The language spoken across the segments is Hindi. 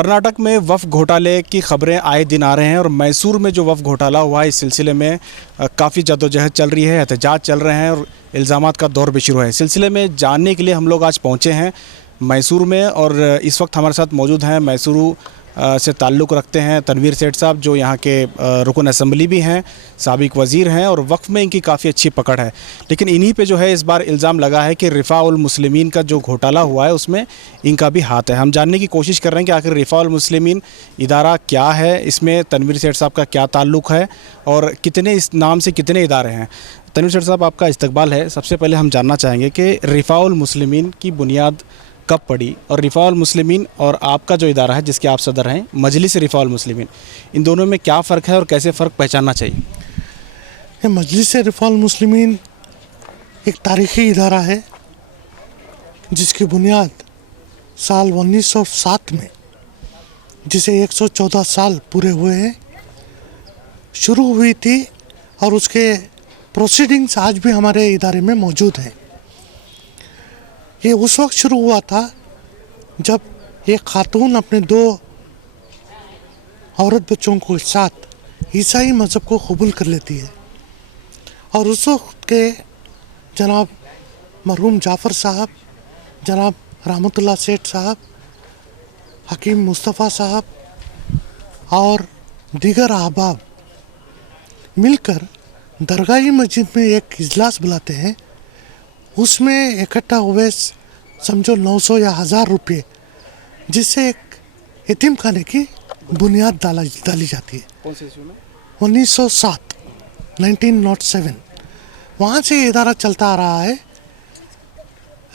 कर्नाटक में वक्फ घोटाले की खबरें आए दिन आ रहे हैं और मैसूर में जो वक्फ घोटाला हुआ है इस सिलसिले में काफ़ी जद्दोजहद चल रही है, एहतजाज चल रहे हैं और इल्ज़ामात का दौर भी शुरू है। इस सिलसिले में जानने के लिए हम लोग आज पहुंचे हैं मैसूर में और इस वक्त हमारे साथ मौजूद हैं मैसूर से ताल्लुक़ रखते हैं तनवीर सेठ साहब, जो यहाँ के रुकन असम्बली भी हैं, साबिक वज़ीर हैं और वक्फ में इनकी काफ़ी अच्छी पकड़ है। लेकिन इन्हीं पे जो है इस बार इल्ज़ाम लगा है कि रिफ़ा उल मुस्लिमीन का जो घोटाला हुआ है उसमें इनका भी हाथ है। हम जानने की कोशिश कर रहे हैं कि आखिर रिफ़ा उल मुस्लिमीन इदारा क्या है, इसमें तनवीर सेठ साहब का क्या ताल्लुक़ है और कितने इस नाम से कितने इदारे हैं। तनवीर सेठ साहब, आपका इस्तकबाल है। सबसे पहले हम जानना चाहेंगे कि रिफ़ा उल मुस्लिमीन की बुनियाद कब पड़ी और रिफ़ा उल मुस्लिमीन और आपका जो इदारा है जिसके आप सदर हैं मजलिस रिफ़ा उल मुस्लिमीन, इन दोनों में क्या फ़र्क है और कैसे फ़र्क पहचानना चाहिए? ये मजलिस रिफ़ा उल मुस्लिमीन एक तारीख़ी इदारा है जिसकी बुनियाद साल 1907 में, जिसे 114 साल पूरे हुए हैं, शुरू हुई थी और उसके प्रोसीडिंग्स आज भी हमारे इदारे में मौजूद हैं। ये उस वक्त शुरू हुआ था जब एक खातून अपने 2 औरत बच्चों के साथ ईसाई मज़हब को कबूल कर लेती है और उस वक्त के जनाब मरहूम जाफ़र साहब, जनाब रहमतुल्लाह सेठ साहब, हकीम मुस्तफ़ा साहब और दीगर अहबाब मिलकर दरगाही मस्जिद में एक इजलास बुलाते हैं। उसमें इकट्ठा हुए समझो 900 या 1000 रुपये, जिससे एक यतीम खाने की बुनियाद डाली जाती है। कौन से ईस्वी में? 1907 वहाँ से ये इदारा चलता आ रहा है।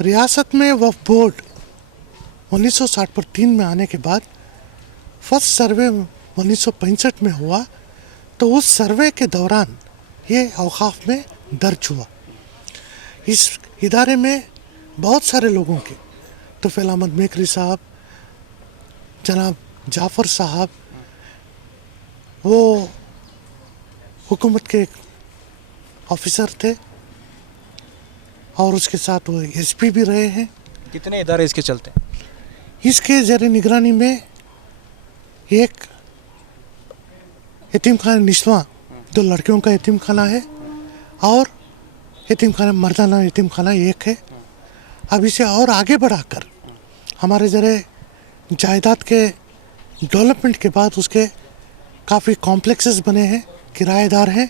रियासत में वक्फ बोर्ड 1960 पर 3 में आने के बाद फर्स्ट सर्वे 1965 में हुआ, तो उस सर्वे के दौरान ये औकाफ में दर्ज हुआ। इस इदारे में बहुत सारे लोगों के, तुफ़ैल अहमद मेकरी साहब, जनाब जाफ़र साहब, वो हुकूमत के ऑफिसर थे और उसके साथ वो एसपी भी रहे हैं। कितने इदारे इसके चलते हैं? इसके ज़र निगरानी में एक यतीम खाना निस्वा, जो लड़कियों का यतीम खाना है, और यतीम खाना मर्दाना यतीम खाना एक है। अब इसे और आगे बढ़ाकर हमारे ज़रे जायदाद के डेवलपमेंट के बाद उसके काफ़ी कॉम्प्लेक्सेस बने हैं, किराएदार हैं,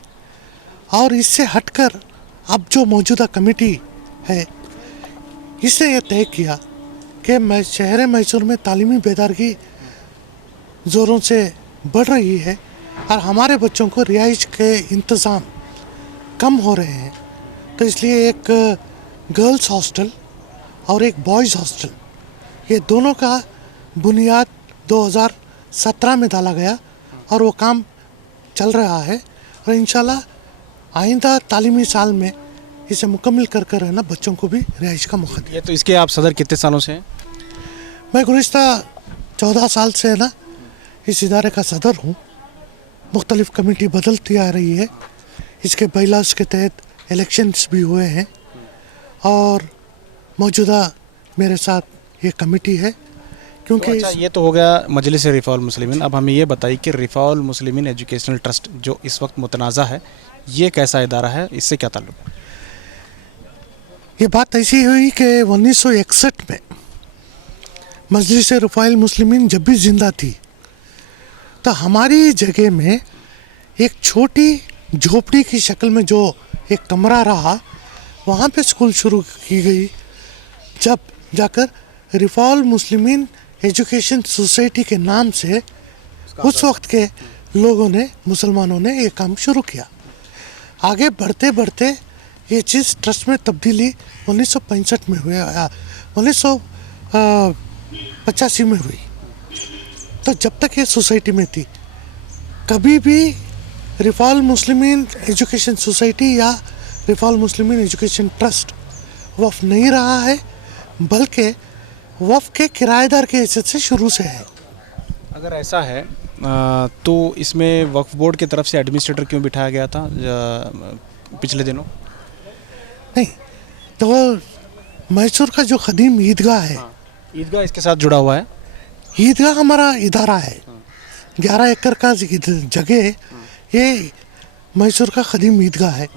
और इससे हटकर अब जो मौजूदा कमेटी है इसने ये तय किया कि शहर मैसूर में तालीमी बेदारगी ज़ोरों से बढ़ रही है और हमारे बच्चों को रिहाइश के इंतज़ाम कम हो रहे हैं, तो इसलिए एक गर्ल्स हॉस्टल और एक बॉयज़ हॉस्टल, ये दोनों का बुनियाद 2017 में डाला गया और वो काम चल रहा है और इंशाल्लाह आइंदा तालीमी साल में इसे मुकम्मल कर है ना बच्चों को भी रिहाइश का मौका दिया। ये तो इसके आप सदर कितने सालों से हैं? मैं गुज़िश्ता 14 साल से है ना इस इदारे का सदर हूँ। मुख्तलिफ़ कमेटी बदलती आ रही है। इसके बाइलास के तहत इलेक्शंस भी हुए हैं और मौजूदा मेरे साथ ये कमेटी है, क्योंकि तो अच्छा, ये तो हो गया मजलिस रिफ़ा उल मुस्लिमीन। अब हमें ये बताइए कि रिफ़ा उल मुस्लिमीन एजुकेशनल ट्रस्ट जो इस वक्त मुतनाज़ा है, ये कैसा इदारा है, इससे क्या ताल्लुक़ है? ये बात ऐसी हुई कि 1961 में मजलिस रिफ़ा उल मुस्लिमीन जब भी ज़िंदा थी तो हमारी जगह में एक छोटी झोपड़ी की शक्ल में जो एक कमरा रहा, वहाँ पे स्कूल शुरू की गई। जब जाकर रिफ़ा उल मुस्लिमीन एजुकेशन सोसाइटी के नाम से उस वक्त के लोगों ने, मुसलमानों ने ये काम शुरू किया। आगे बढ़ते बढ़ते ये चीज़ ट्रस्ट में तब्दीली 1965 में हुई, 1985 में हुई। तो जब तक ये सोसाइटी में थी, कभी भी रिफ़ा उल मुस्लिमीन एजुकेशन सोसाइटी या रिफ़ा उल मुस्लिमीन एजुकेशन ट्रस्ट वक्फ नहीं रहा है, बल्कि वक्फ के किराएदार के हैसियत से शुरू से है। अगर ऐसा है तो इसमें वक्फ बोर्ड की तरफ से एडमिनिस्ट्रेटर क्यों बिठाया गया था पिछले दिनों? नहीं, तो मैसूर का जो कदीम ईदगाह है, ईदगाह इसके साथ जुड़ा हुआ है। ईदगाह हमारा इदारा है, 11 एकड़ का जगह, ये मैसूर का कदीम ईदगाह है।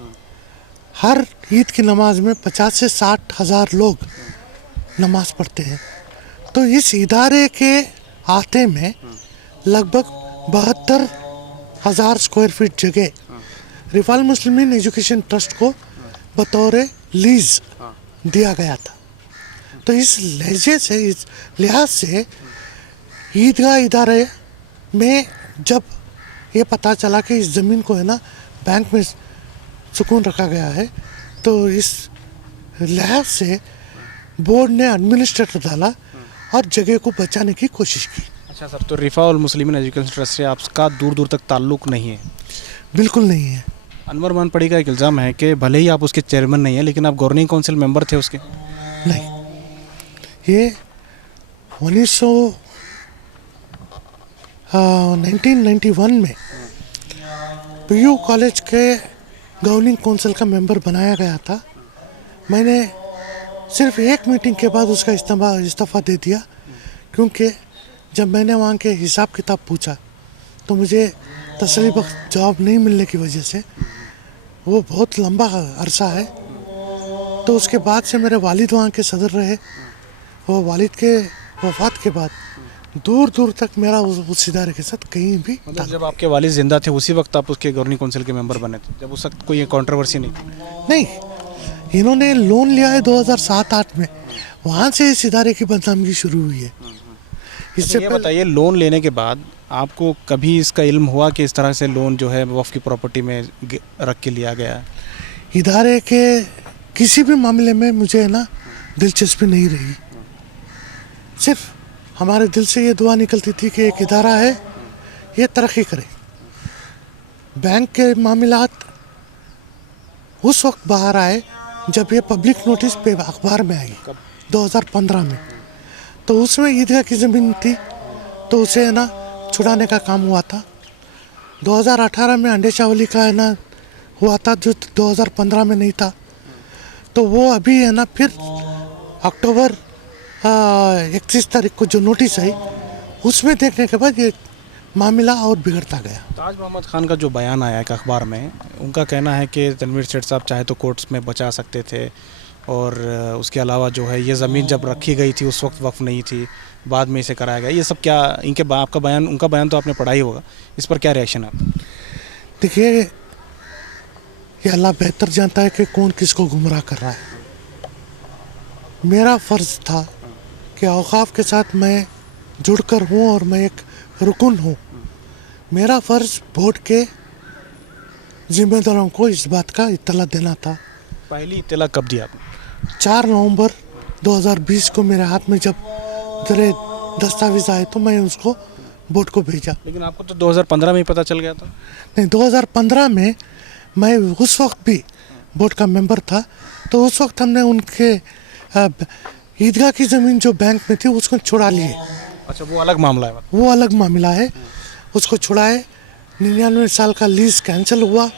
हर ईद की नमाज में 50 से 60 हज़ार लोग नमाज पढ़ते हैं। तो इस इदारे के आते में लगभग 72,000 स्क्वायर फीट जगह रिफाल मुस्लिमीन एजुकेशन ट्रस्ट को बतौर लीज दिया गया था। तो इस लिहाज से ईदगाह इदारे में जब ये पता चला कि इस ज़मीन को है ना बैंक में सुकून रखा गया है, तो इस लिहाज से बोर्ड ने एडमिनिस्ट्रेटर डाला और जगह को बचाने की कोशिश की। अच्छा सर, तो रिफाउल मुस्लिमीन एजुकेशन ट्रस्ट से आपका दूर दूर तक ताल्लुक़ नहीं है? बिल्कुल नहीं है। अनवर मानपड़ी का एक इल्ज़ाम है कि भले ही आप उसके चेयरमैन नहीं हैं, लेकिन आप गवर्निंग काउंसिल मेंबर थे उसके। नहीं, ये 1991 में पीयू कॉलेज के गवर्निंग काउंसिल का मेंबर बनाया गया था। मैंने सिर्फ एक मीटिंग के बाद उसका इस्तीफ़ा दे दिया, क्योंकि जब मैंने वहाँ के हिसाब किताब पूछा तो मुझे तसल्ली बख्श जवाब नहीं मिलने की वजह से, वो बहुत लंबा अरसा है। तो उसके बाद से मेरे वालिद वहाँ के सदर रहे। वो वालिद के वफ़ात के बाद दूर दूर तक मेरा उस इदारे के साथ कहीं भी मतलब जब आपके वालिद जिंदा थे उसी वक्त आप उसके गवर्निंग काउंसिल के मेंबर बने थे, जब उस वक्त कोई कंट्रोवर्सी नहीं थी? नहीं, इन्होंने लोन लिया है 2007-8 में, वहाँ से इस इदारे की बदनामी शुरू हुई है। इससे ये बताइए, लोन लेने के बाद आपको कभी इसका इल्म हुआ कि इस तरह से लोन जो है वक्फ की प्रॉपर्टी में रख के लिया गया है? इदारे के किसी भी मामले में मुझे है ना दिलचस्पी नहीं रही। सिर्फ हमारे दिल से ये दुआ निकलती थी कि एक इदारा है, ये तरक्की करे। बैंक के मामलात उस वक्त बाहर आए जब ये पब्लिक नोटिस पे अखबार में आई 2015 में। तो उसमें ईदगाह की ज़मीन थी, तो उसे है ना छुड़ाने का काम हुआ था। 2018 में अंडे चावली का है ना हुआ था, जो 2015 में नहीं था। तो वो अभी है ना फिर अक्टूबर 31 तारीख को जो नोटिस आई, उसमें देखने के बाद ये मामला और बिगड़ता गया। ताज मोहम्मद खान का जो बयान आया एक अखबार में, उनका कहना है कि तनवीर सेठ साहब चाहे तो कोर्ट्स में बचा सकते थे, और उसके अलावा जो है ये ज़मीन जब रखी गई थी उस वक्त वक्फ नहीं थी, बाद में इसे कराया गया। ये सब क्या आपका बयान, उनका बयान तो आपने पढ़ा ही होगा, इस पर क्या रिएक्शन है आपका? देखिए, ये अल्लाह बेहतर जानता है कि कौन किसको गुमराह कर रहा है। मेरा फ़र्ज़ था कि औक़ाफ़ के साथ मैं जुड़कर हूँ और मैं एक रुकन हूँ। मेरा फ़र्ज़ बोर्ड के ज़िम्मेदारों को इस बात का इत्तला देना था। पहली इत्तला कब दिया आपने? 4 नवंबर 2020 को मेरे हाथ में जब मेरे दस्तावेज़ आए तो मैं उसको बोर्ड को भेजा। लेकिन आपको तो 2015 में ही पता चल गया था? नहीं, 2015 में मैं उस वक्त भी बोर्ड का मेंबर था। तो उस वक्त हमने उनके ईदगाह की ज़मीन जो बैंक में थी उसको छुड़ा लिए। अच्छा, वो अलग मामला है? वो अलग मामला है, उसको छुड़ाए। 99 साल का लीज कैंसिल हुआ,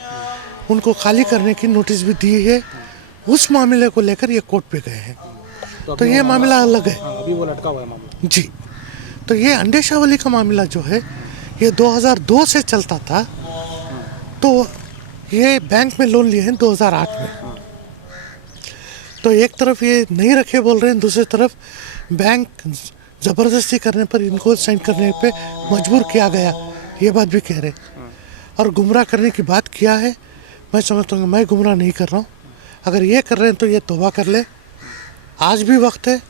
उनको खाली करने की नोटिस भी दी है। उस मामले को लेकर ये कोर्ट पे गए हैं। तो ये मामला अलग है। अभी वो लटका हुआ है मामला। जी, तो ये अंडे शावली का मामला जो है ये 2002 से चलता था। तो ये बैंक में लोन लिए हैं 2008 में। तो एक तरफ ये नहीं रखे बोल रहे हैं, दूसरी तरफ बैंक ज़बरदस्ती करने पर इनको साइन करने पे मजबूर किया गया, ये बात भी कह रहे। और गुमराह करने की बात किया है। मैं समझता हूँ मैं गुमराह नहीं कर रहा हूँ। अगर ये कर रहे हैं तो ये तौबा कर ले, आज भी वक्त है,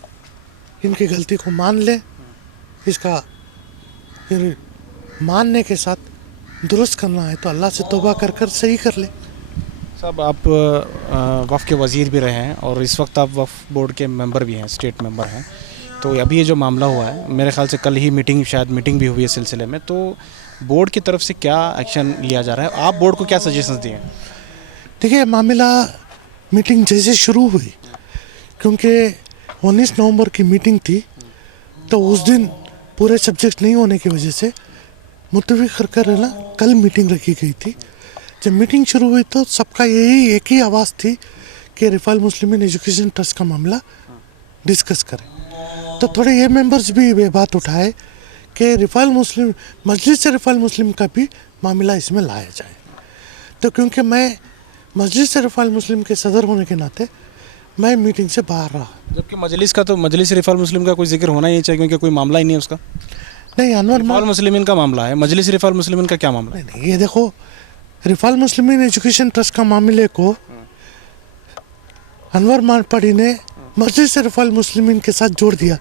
इनकी गलती को मान ले। इसका मानने के साथ दुरुस्त करना है तो अल्लाह से तौबा कर कर सही कर ले। साहब, आप वफ़ के वज़ीर भी रहे हैं और इस वक्त आप वफ़ बोर्ड के मेंबर भी हैं, स्टेट मेंबर हैं। तो अभी ये जो मामला हुआ है, मेरे ख्याल से कल ही शायद मीटिंग भी हुई है इस सिलसिले में, तो बोर्ड की तरफ से क्या एक्शन लिया जा रहा है? आप बोर्ड को क्या सजेशंस दिए हैं? देखिए, मामला मीटिंग जैसे शुरू हुई, क्योंकि 19 नवंबर की मीटिंग थी, तो उस दिन पूरे सब्जेक्ट नहीं होने की वजह से मुत्तफ़िक़ कर ना कल मीटिंग रखी गई थी। जब मीटिंग शुरू हुई तो सबका यही एक ही आवाज़ थी कि रिफाल मुस्लिमीन एजुकेशन ट्रस्ट का मामला डिस्कस करें। तो थोड़े ये मेंबर्स भी ये बात उठाए कि रिफाइल मुस्लिम मजलिस रिफाइल मुस्लिम का भी मामला इसमें लाया जाए। तो क्योंकि मैं मजलिस रिफाइल मुस्लिम के सदर होने के नाते मैं मीटिंग से बाहर रहा। जबकि मजलिस का तो मजलिस रिफाल मुस्लिम का कोई जिक्र होना ही नहीं चाहिए, क्योंकि कोई मामला ही नहीं है उसका। नहीं अनवर रिफाल मुस्लिमीन का मामला है, मजलिस रिफाल मुस्लिमीन का क्या मामला है? नहीं, ये देखो रिफाल मुस्लिमीन एजुकेशन ट्रस्ट का मामले को अनवर मारपड़ी ने मस्जिद रिफाल मुस्लिमीन के साथ जोड़ दिया,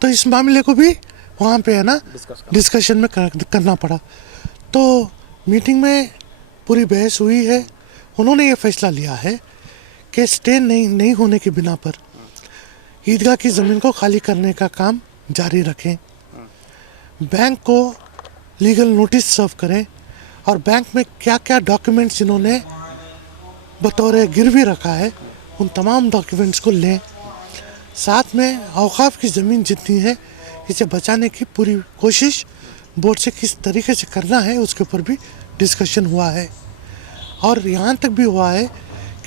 तो इस मामले को भी वहाँ पे है ना डिस्कशन में करना पड़ा। तो मीटिंग में पूरी बहस हुई है। उन्होंने ये फैसला लिया है कि स्टे नहीं होने के बिना पर ईदगाह की ज़मीन को खाली करने का काम जारी रखें, बैंक को लीगल नोटिस सर्व करें और बैंक में क्या क्या डॉक्यूमेंट्स इन्होंने बतौर गिरवी रखा है उन तमाम डॉक्यूमेंट्स को लें। साथ में औकाफ की ज़मीन जितनी है इसे बचाने की पूरी कोशिश बोर्ड से किस तरीके से करना है उसके ऊपर भी डिस्कशन हुआ है। और यहाँ तक भी हुआ है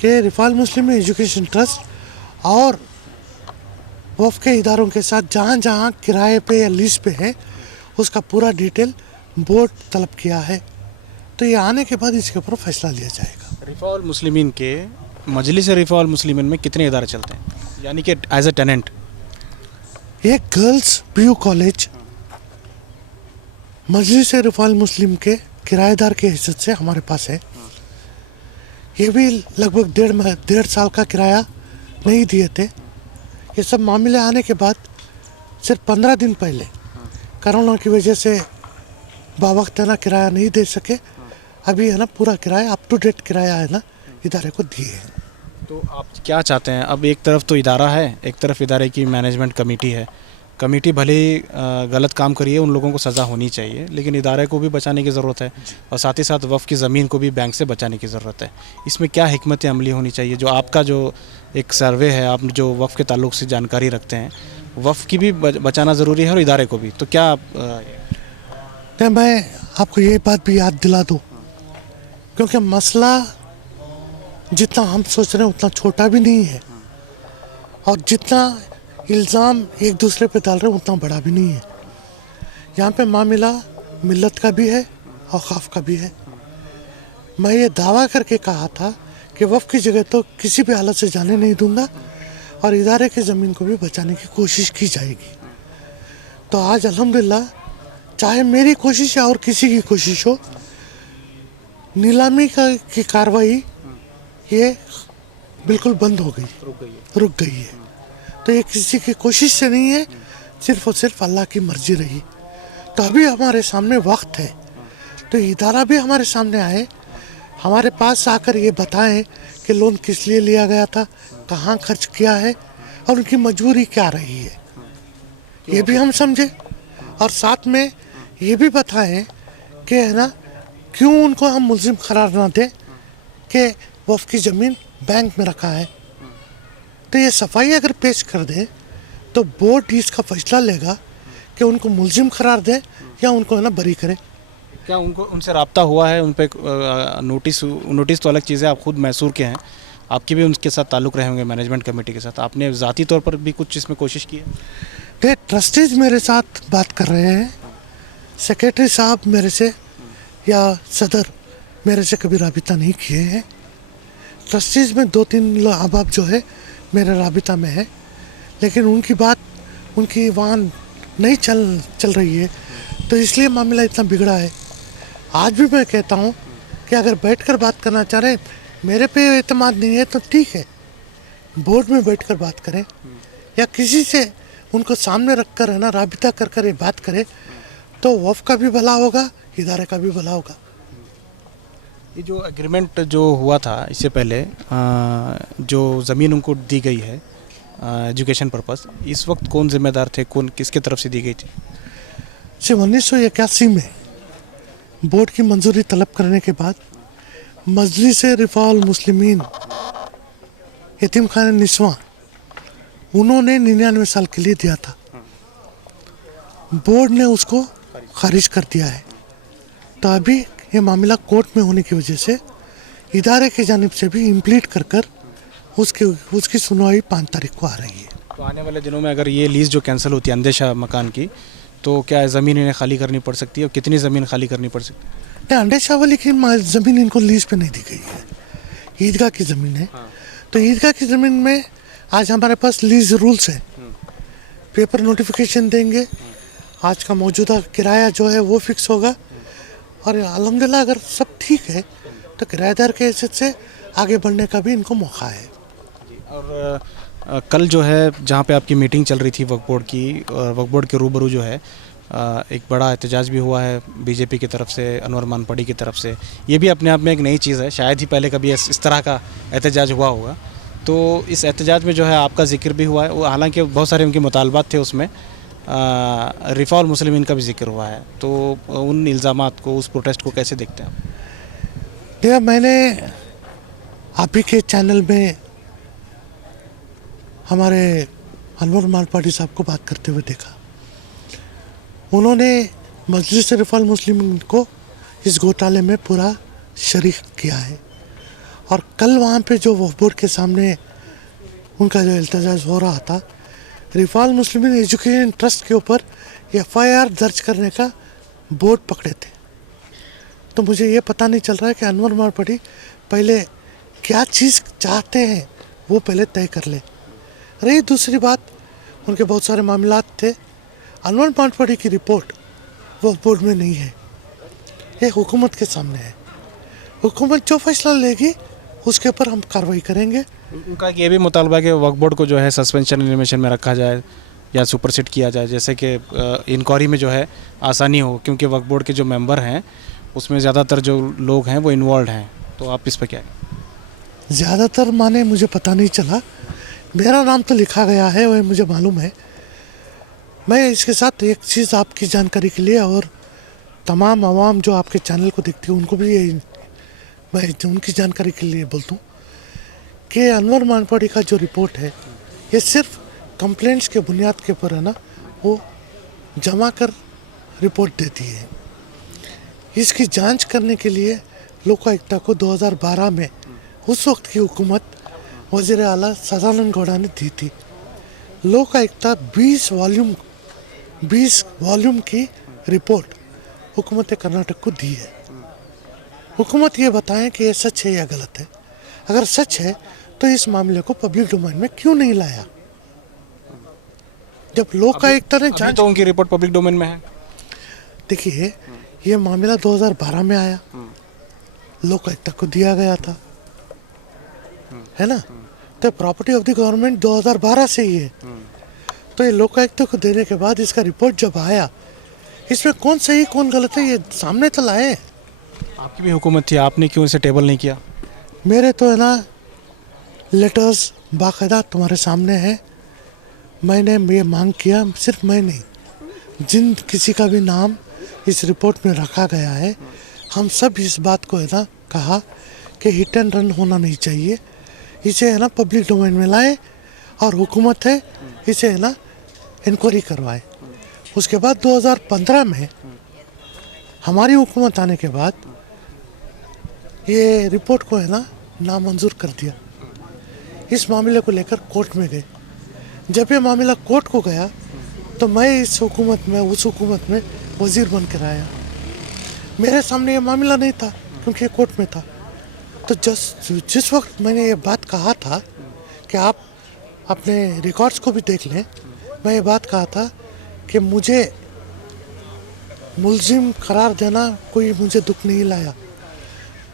कि रिफाल मुस्लिम एजुकेशन ट्रस्ट और वफ़ के इदारों के साथ जहाँ जहाँ किराए पे या लीज पे है उसका पूरा डिटेल बोर्ड तलब किया है। तो ये आने के बाद इसके ऊपर फैसला लिया जाएगा। रिफाल मुस्लिमीन के मजलिस रिफाल मुस्लिमीन में कितने इदारे चलते हैं, यानी कि एज ए टेनेंट? एक गर्ल्स पीयू कॉलेज मजलिस रिफाल मुस्लिम के किराएदार के हिस्से से हमारे पास है। ये भी लगभग 1.5 साल का किराया नहीं दिए थे। ये सब मामले आने के बाद सिर्फ 15 दिन पहले कोरोना की वजह से बावक्त है ना किराया नहीं दे सके। अभी है ना पूरा किराया अप टू डेट किराया है ना इदारे को दिए हैं। तो आप क्या चाहते हैं? अब एक तरफ तो इदारा है, एक तरफ इदारे की मैनेजमेंट कमेटी है। कमेटी भले ही गलत काम करिए, उन लोगों को सज़ा होनी चाहिए, लेकिन इदारे को भी बचाने की ज़रूरत है और साथ ही साथ वफ़ की ज़मीन को भी बैंक से बचाने की ज़रूरत है। इसमें क्या हिकमत अमली होनी चाहिए? जो आपका जो एक सर्वे है, आप जो वफ़ के ताल्लुक से जानकारी रखते हैं, वफ़ की भी बचाना ज़रूरी है और इदारे को भी, तो क्या नहीं, मैं आपको ये बात भी याद दिला दूँ, क्योंकि मसला जितना हम सोच रहे हैं उतना छोटा भी नहीं है और जितना इल्ज़ाम एक दूसरे पे डाल रहे हैं उतना बड़ा भी नहीं है। यहाँ पे मामला मिल्लत का भी है और खौफ का भी है। मैं ये दावा करके कहा था कि वफ़ की जगह तो किसी भी हालत से जाने नहीं दूंगा और इदारे की ज़मीन को भी बचाने की कोशिश की जाएगी। तो आज अल्हम्दुलिल्लाह चाहे मेरी कोशिश या और किसी की कोशिश हो, नीलामी की कार्रवाई ये बिल्कुल बंद हो गई, रुक गई है। तो ये किसी की कोशिश से नहीं है, सिर्फ और सिर्फ अल्लाह की मर्जी रही। तो अभी हमारे सामने वक्त है, तो इदारा भी हमारे सामने आए, हमारे पास आकर ये बताएं कि लोन किस लिए लिया गया था, कहाँ खर्च किया है और उनकी मजबूरी क्या रही है, ये भी हम समझे। और साथ में ये भी बताएं कि है ना क्यों उनको हम मुल्जिम करार ना दें कि वफ़ की ज़मीन बैंक में रखा है। तो ये सफाई अगर पेश कर दें तो बोर्ड इसका फैसला लेगा कि उनको मुल्जिम करार दें या उनको है ना बरी करे। क्या उनको उनसे रब्ता हुआ है? उन पर नोटिस तो अलग चीज़ है, आप खुद मैसूर के हैं, आपकी भी उनके साथ ताल्लुक़ रहे होंगे मैनेजमेंट कमेटी के साथ, आपने ज़ाती तौर पर भी कुछ इसमें कोशिश की है? तो ट्रस्टीज मेरे साथ बात कर रहे हैं, सेक्रेटरी साहब मेरे से या सदर मेरे से कभी राबिता नहीं किए हैं। ट्रस्टीज में 2-3 अहबाब जो है मेरे राबिता में है, लेकिन उनकी बात उनकी वहाँ नहीं चल रही है, तो इसलिए मामला इतना बिगड़ा है। आज भी मैं कहता हूँ कि अगर बैठकर बात करना चाह रहे हैं, मेरे पे एतमाद नहीं है तो ठीक है, बोर्ड में बैठकर बात करें या किसी से उनको सामने रखकर है ना राबिता कर ये बात करें, तो वफ़ का भी भला होगा, इदारे का भी भला होगा। ये जो एग्रीमेंट जो हुआ था इससे पहले, जो ज़मीन उनको दी गई है एजुकेशन पर्पस, इस वक्त कौन जिम्मेदार थे, कौन किसके तरफ से दी गई थी? सिर्फ 1981 में बोर्ड की मंजूरी तलब करने के बाद मजलिस रिफाल मुस्लिमीन यतीम खाना निस्वां उन्होंने 99 साल के लिए दिया था। बोर्ड ने उसको खारिज कर दिया है। तो अभी ये मामला कोर्ट में होने की वजह से इदारे की जानिब से भी इम्प्लीट कर उसकी सुनवाई 5 तारीख को आ रही है। तो आने वाले दिनों में अगर ये लीज़ जो कैंसिल होती है अंदेशा मकान की, तो क्या ज़मीन इन्हें खाली करनी पड़ सकती है और कितनी ज़मीन खाली करनी पड़ सकती है? नहीं, अंडे शाह वाली की ज़मीन इनको लीज पे नहीं दी गई है, ईदगाह की ज़मीन है। तो ईदगाह की ज़मीन में आज हमारे पास लीज रूल्स है, पेपर नोटिफिकेशन देंगे, आज का मौजूदा किराया जो है वो फिक्स होगा, और अल्हम्दुलिल्लाह अगर सब ठीक है तो किराएदार के हैसियत से आगे बढ़ने का भी इनको मौका है। और कल जो है जहाँ पे आपकी मीटिंग चल रही थी वक्फ बोर्ड की, वक्फ बोर्ड के रूबरू जो है एक बड़ा एहतजाज भी हुआ है बीजेपी की तरफ से, अनवर मानपड़ी की तरफ से। ये भी अपने आप में एक नई चीज़ है, शायद ही पहले कभी इस तरह का एहतजाज हुआ होगा। तो इस एहतजाज में जो है आपका जिक्र भी हुआ है, वो हालांकि बहुत सारे उनके मुतालबात थे उसमें, रिफॉल मुस्लिमीन का भी जिक्र हुआ है। तो उन इल्ज़ामात को, उस प्रोटेस्ट को कैसे देखते हैं आप? देखा, मैंने आप ही के चैनल में हमारे अनवर मालपाड़ी साहब को बात करते हुए देखा। उन्होंने मजलिस रिफाल मुस्लिमीन को इस घोटाले में पूरा शरीक किया है, और कल वहाँ पे जो वक्फ बोर्ड के सामने उनका जो इल्तजाज हो रहा था, रिफाल मुस्लिमीन एजुकेशन ट्रस्ट के ऊपर FIR दर्ज करने का बोर्ड पकड़े थे। तो मुझे ये पता नहीं चल रहा है कि अनवर मालपाड़ी पहले क्या चीज़ चाहते हैं वो पहले तय कर ले। रही दूसरी बात, उनके बहुत सारे मामलात थे, अनवर मालपाड़ी की रिपोर्ट वक्फ बोर्ड में नहीं है, ये हुकूमत के सामने है। हुकूमत जो फैसला लेगी उसके ऊपर हम कार्रवाई करेंगे। उनका ये भी मुतालबा है कि वक्फ बोर्ड को जो है सस्पेंशन एनिमेशन में रखा जाए या सुपरसीड किया जाए, जैसे कि इंक्वायरी में जो है आसानी हो, क्योंकि वक्फ बोर्ड के जो मेंबर हैं उसमें ज़्यादातर जो लोग हैं वो इन्वॉल्व हैं। तो आप इस पर क्या है? ज़्यादातर माने मुझे पता नहीं चला, मेरा नाम तो लिखा गया है, वह मुझे मालूम है। मैं इसके साथ एक चीज़ आपकी जानकारी के लिए और तमाम आवाम जो आपके चैनल को देखती है उनको भी यही मैं उनकी जानकारी के लिए बोलता हूँ कि अनवर मानपड़ी का जो रिपोर्ट है ये सिर्फ कंप्लेंट्स के बुनियाद के ऊपर है ना, वो जमा कर रिपोर्ट देती है। इसकी जांच करने के लिए लोकायुक्ता को 2012 में उस वक्त की हुकूमत वज़ीर आला सदानंद गौड़ा ने दी थी। लोकायुक्ता 20 वॉल्यूम की रिपोर्ट हुकूमत कर्नाटक को दी है। हुकूमत ये बताएं कि ये सच है या गलत है। अगर सच है तो इस मामले को पब्लिक डोमेन में क्यों नहीं लाया? जब लोकायुक्ता ने जांच, तो उनकी रिपोर्ट पब्लिक डोमेन में है। देखिए, ये मामला 2012 में आया, लोकायुक्ता को दिया गया था, है ना? तो प्रॉपर्टी ऑफ द गवर्नमेंट 2012 से ही है। तो ये लोकायुक्त को देने के बाद इसका रिपोर्ट जब आया, इसमें कौन सही कौन गलत है ये सामने तो लाए। आपकी भी हुकूमत थी, आपने क्यों इसे टेबल नहीं किया? मेरे तो है ना लेटर्स बाकायदा तुम्हारे सामने है। मैंने ये मांग किया, सिर्फ मैं नहीं, जिन किसी का भी नाम इस रिपोर्ट में रखा गया है, हम सब इस बात को है ना कहा कि हिट एंड रन होना नहीं चाहिए, इसे है ना पब्लिक डोमेन में लाए और हुकूमत है इसे है ना इंक्वायरी करवाए। उसके बाद 2015 में हमारी हुकूमत आने के बाद ये रिपोर्ट को है ना नामंजूर कर दिया। इस मामले को लेकर कोर्ट में गए। जब ये मामला कोर्ट को गया तो मैं इस हुकूमत में उस हुकूमत में वज़ीर बन कर आया। मेरे सामने ये मामला नहीं था क्योंकि ये कोर्ट में था। तो जिस वक्त मैंने ये बात कहा था कि आप अपने रिकॉर्ड्स को भी देख लें, मैं ये बात कहा था कि मुझे मुलजिम करार देना कोई मुझे दुख नहीं लाया,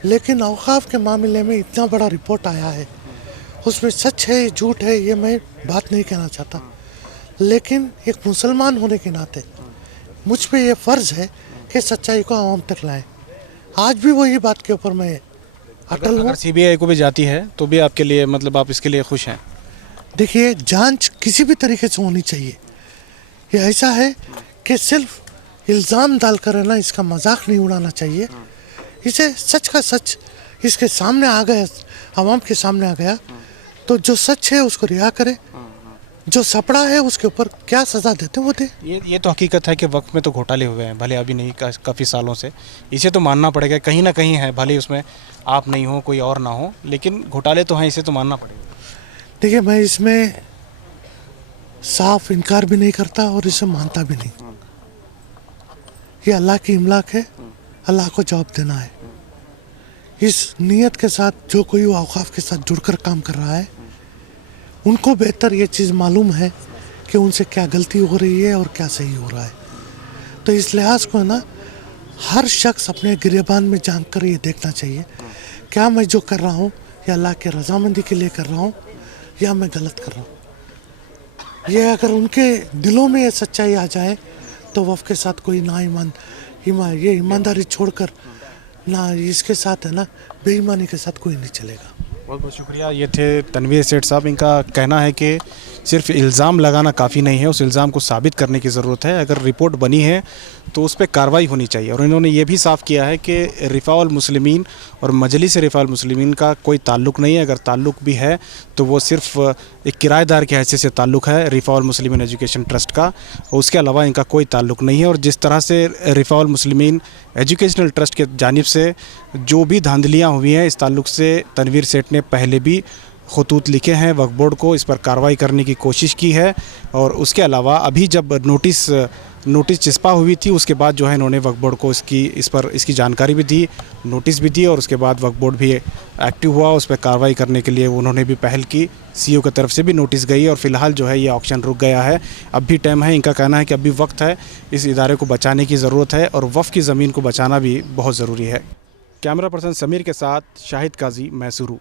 लेकिन औकाफ के मामले में इतना बड़ा रिपोर्ट आया है, उसमें सच है झूठ है ये मैं बात नहीं कहना चाहता, लेकिन एक मुसलमान होने के नाते मुझ पे ये फ़र्ज़ है कि सच्चाई को आवाम तक लाएं। आज भी वही बात के ऊपर मैं अटल हूँ। CBI को भी जाती है तो भी आपके लिए, मतलब आप इसके लिए खुश हैं? देखिए, जांच किसी भी तरीके से होनी चाहिए। ये ऐसा है कि सिर्फ इल्ज़ाम डालकर है ना इसका मजाक नहीं उड़ाना चाहिए। इसे सच का सच इसके सामने आ गया, आवाम के सामने आ गया, तो जो सच है उसको रिहा करे, जो सपड़ा है उसके ऊपर क्या सज़ा देते वो दे। ये तो हकीकत है कि वक्त में तो घोटाले हुए हैं, भले अभी नहीं, काफ़ी सालों से। इसे तो मानना पड़ेगा, कहीं ना कहीं है, भले उसमें आप नहीं हो कोई और ना हो, लेकिन घोटाले तो हैं, इसे तो मानना पड़ेगा। देखिए, मैं इसमें साफ इनकार भी नहीं करता और इसे मानता भी नहीं। ये अल्लाह की इमलाक है, अल्लाह को जवाब देना है। इस नीयत के साथ जो कोई औक़ाफ़ के साथ जुड़कर काम कर रहा है, उनको बेहतर ये चीज़ मालूम है कि उनसे क्या गलती हो रही है और क्या सही हो रहा है। तो इस लिहाज को है ना, हर शख्स अपने गिरेबान में झांक कर ये देखना चाहिए, क्या मैं जो कर रहा हूँ या अल्लाह के रजामंदी के लिए कर रहा हूँ या मैं गलत कर रहा हूँ। ये अगर उनके दिलों में ये सच्चाई आ जाए तो वफ़ के साथ कोई ये ईमानदारी छोड़कर ना इसके साथ है ना बेईमानी के साथ कोई नहीं चलेगा। बहुत बहुत शुक्रिया। ये थे तनवीर सेठ साहब। इनका कहना है कि सिर्फ इल्ज़ाम लगाना काफ़ी नहीं है, उस इल्ज़ाम को साबित करने की ज़रूरत है। अगर रिपोर्ट बनी है तो उस पर कार्रवाई होनी चाहिए। और इन्होंने ये भी साफ़ किया है कि रिफ़ाउल मुस्लिमीन और मजलिस रिफ़ाउल मुस्लिमीन का कोई ताल्लुक़ नहीं है। अगर ताल्लुक़ भी है तो वो सिर्फ एक किराएदार की हैसियत से ताल्लुक़ है रिफ़ाउल मुस्लिमीन एजुकेशन ट्रस्ट का, उसके अलावा इनका कोई ताल्लुक़ नहीं है। और जिस तरह से रिफ़ाउल मुस्लिमीन एजुकेशनल ट्रस्ट के जानिब से जो भी धांधलियाँ हुई हैं, इस ताल्लुक़ से तनवीर सेठ ने पहले भी खतूत लिखे हैं वक्फ बोर्ड को, इस पर कार्रवाई करने की कोशिश की है। और उसके अलावा अभी जब नोटिस चिस्पा हुई थी उसके बाद जो है इन्होंने वक्फ बोर्ड को इसकी जानकारी भी दी, नोटिस भी दी, और उसके बाद वक्फ बोर्ड भी एक्टिव हुआ। उस पर कार्रवाई करने के लिए उन्होंने भी पहल की, सीईओ की तरफ से भी नोटिस गई। और फिलहाल जो है ये ऑक्शन रुक गया है। अब भी टाइम है, इनका कहना है कि अभी वक्त है, इस इदारे को बचाने की ज़रूरत है और वक्फ की ज़मीन को बचाना भी बहुत ज़रूरी है। कैमरा पर्सन समीर के साथ शाहिद काजी, मैसूरू।